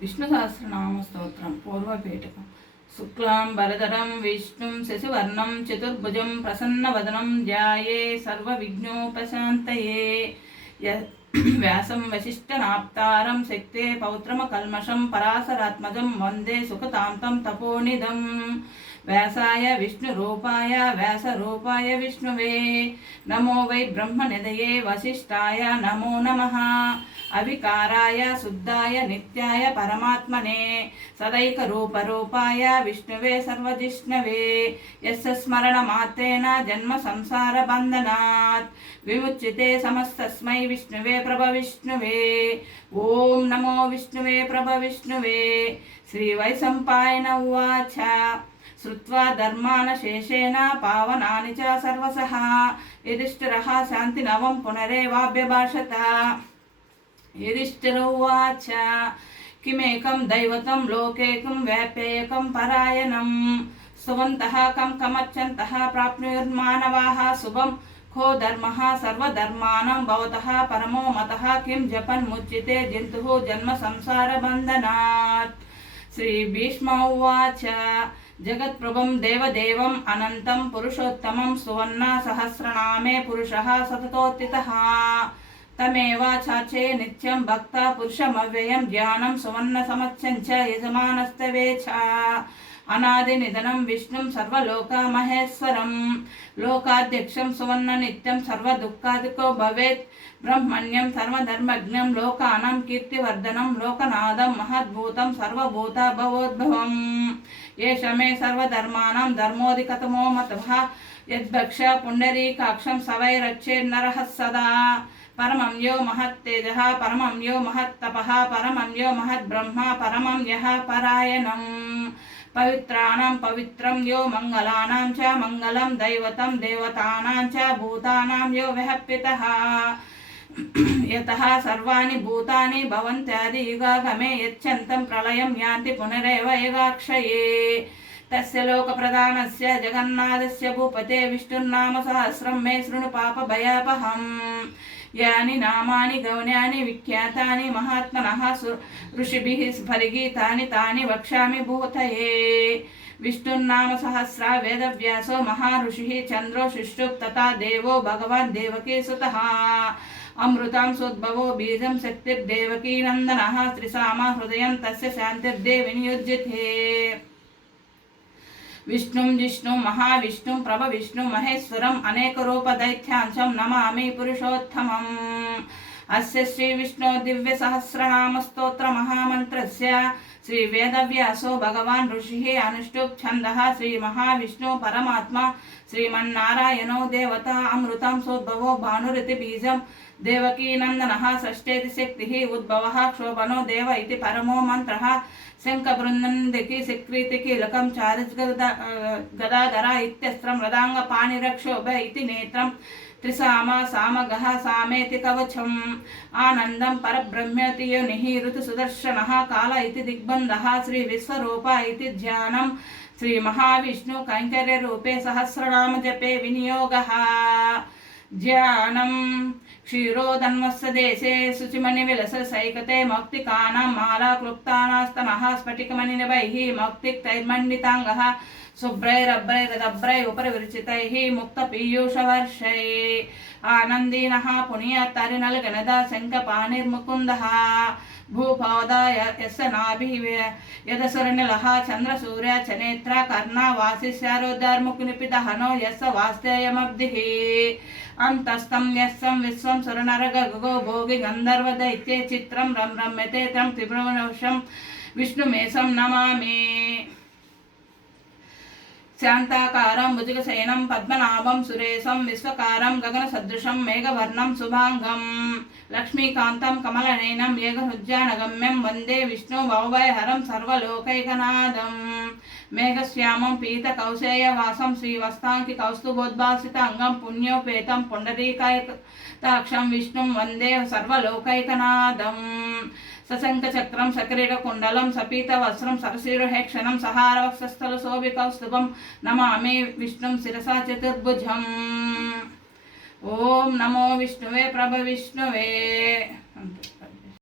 విష్ణు సహస్రనామ స్తోత్రం పూర్వపీఠకం. శుక్లాం భరధరం విష్ణుం శశివర్ణం చతుర్భుజం ప్రసన్నవదనం ధ్యాయే సర్వవిఘ్నోపశాంతయే. య- వ్యాసం వశిష్ఠనాప్తారం శక్తే పౌత్రమకల్మషం పరాశరాత్మజం వందే సుఖతాంతం తపోనిదం. వ్యాసాయ విష్ణురూపాయ వ్యాసరూపాయ విష్ణువే. నమో వై బ్రహ్మనిదయే వశిష్ఠాయ నమో నమః. అవికారాయ శుద్ధాయ నిత్యాయ పరమాత్మనే సదైకరూపరూపాయ విష్ణువే సర్వజిష్ణవే యస్య స్మరణమాత్రేణ జన్మ సంసార బంధనాత్ విముచ్యతే సమస్తస్మై విష్ణువే ప్రభ విష్ణువే ఓం నమో విష్ణువే ప్రభ విష్ణువే శ్రీవైశంపాయన ఉవాచ श्रुत्वा धर्मानशेषेण पावनानि च सर्वसः युधिष्ठिरः शान्तिनवं पुनरेवाभ्यभाषत युधिष्ठिर उवाच किमेकं दैवतं लोकेकं व्याप्येकं परायणं सुवन्तः कं कमर्चन्तः प्राप्नुर्मानवाः शुभं को धर्मः सर्वधर्माणां भवतः परमो मतः किं जपन्मुच्यते जन्तुः जन्म संसारबन्धनात् श्रीभीष्म उवाच जगत्प्रभुं देवदेवम् अनन्तं पुरुषोत्तमं सुवर्णसहस्रनामे पुरुषः सततोत्थितः తమేవాచాచే నిత్యం భక్త పురుషమవ్యయం ధ్యానం సువర్ణ సమచ్చంచ యజమానస్తవేఛా అనాది నిధనం విష్ణుం సర్వలోకామహేశ్వరం లోకాధ్యక్షం సువర్ణ నిత్యం సర్వ దుఃఖాదికో భవేత్ బ్రహ్మణ్యం సర్వధర్మజ్ఞం లోకానం కీర్తివర్ధనం లోకనాదం మహద్భూతం సర్వభూత భవోద్భవం ఏష మే సర్వధర్మాణం ధర్మోదికతమో మత యద్భక్ష పుండరీకాక్షం సవైరచ్చేర్నరః సదా పరమం యో మహత్తేజ పరమం యో మహత్తప పరమం యో మహద్బ్రహ్మ పరమం యహ పరాయణం. పవిత్రాణం పవిత్రం యో మంగళానాం చ మంగళం దైవతం దేవతానాం చ భూతానాం యో విహప్యత యతః సర్వాణి భూతాని భవంత్యాది యుగాగమే యచ్చంతం ప్రళయం యాంతి పునరేవ యుగాక్షయే తస్య లోకప్రధానస్య జగన్నాథస్య భూపతే విష్ణున్నామ సహస్రం మే శృణు పాప భయాపహం. యాని నామాని గౌణ్యాని విఖ్యాతాని మహాత్మన ఋషిభి స్ఫరిగీతాని తాని వక్ష్యామి భూతయే విష్ణుర్నామ సహస్ర వేదవ్యాసో మహాఋషి చంద్రో శిష్యు తథా దేవో భగవాన్ దేవకీ సుత అమృతాం సోద్భవో బీజం శక్తిర్దేవకీ నందన త్రిసామ హృదయం తస్య శాంతిర్దే వినియోజ్యతే విష్ణుం జిష్ణు మహావిష్ణు ప్రభ విష్ణు మహేశ్వరం అనేక రూప దైత్యాంశం నమామి పురుషోత్తమం. అస్య శ్రీ విష్ణు దివ్య సహస్రనామ స్తోత్ర మహామంత్రస్య శ్రీ వేదవ్యాసో భగవాన్ ఋషి అనుష్ఠుప్ ఛంద శ్రీ మహావిష్ణు పరమాత్మ శ్రీమన్నారాయణో దేవత అమృతం సోద్భవో భానురితి బీజం దేవకీనందన షష్ఠేతి శక్తి ఉద్భవ క్షోభనో దేవ ఇది పరమో మంత్ర శంఖబృందందికి సిక్రీతికీలకం చారిజ్ గదా గదాధర ఇత్యస్త్రం రదాంగ పాణిరక్షోభ ఇది నేత్రం త్రిసామ సామ గహ సామేతి కవచం ఆనందం పరబ్రహ్మతియ నిహి ఋతు సుదర్శన కాల ఇది దిగ్బంధ శ్రీ విశ్వరూప ఇది ధ్యానం శ్రీ మహావిష్ణు కైంకర్య రూపే సహస్రనామ జపే వినియోగ ధ్యానం క్షీరోధన్వస్వ దేశే శుచిమణి విలస సైకతే మౌక్తికానాం మాలా క్లుప్తానాస్తనః స్ఫటికమణినభైः మౌక్తిక్తైర్మండితాङ्गः शुभ्रैरभ्रैरदभ्रै उपरिविरचितैः मुक्तपीयूषवर्षैः आनन्दीनः पुनीयत्तरिनलगणद शङ्खपाणिर्मुकुन्दः भूपौदाय यस्य नाभिः यदसुरनिलः चन्द्रसूर्य चनेत्र कर्णा वासिष्यारोद्धार्मुकुनिपितहनो यस्य वास्तेयमब्धिः अन्तस्तं यस्सं विश्वं सुरनरगगो भोगि गन्धर्वदैत्ये चित्रं रं रम्यते तं त्रिभुवनवशं विष्णुमेषं नमामि శాంతాకారం భుజగశయనం పద్మనాభం సురేశం విశ్వకారం గగన సదృశం మేఘవర్ణం శుభాంగం లక్ష్మీకాంతం కమలనయనం ఏకహృజ్జానగమ్యం వందే విష్ణు భవభయహరం సర్వలోకైకనాథం మేఘశ్యామం పీత కౌశేయవాసం శ్రీవస్తాంకి కౌస్తుభోద్భాసిత అంగం పుణ్యోపేతం పుండరీకాయతాక్షం విష్ణుం వందే సర్వలోకైకనాథం సశంఖచక్రం సకిరీటకుండలం సపీతవస్త్రం సరశీరుహేక్షణం సహారవక్షస్థల శోభికౌస్తుభం నమామి విష్ణుం శిరసా చతుర్భుజం. ఓం నమో విష్ణువే ప్రభ విష్ణువే. అంతే.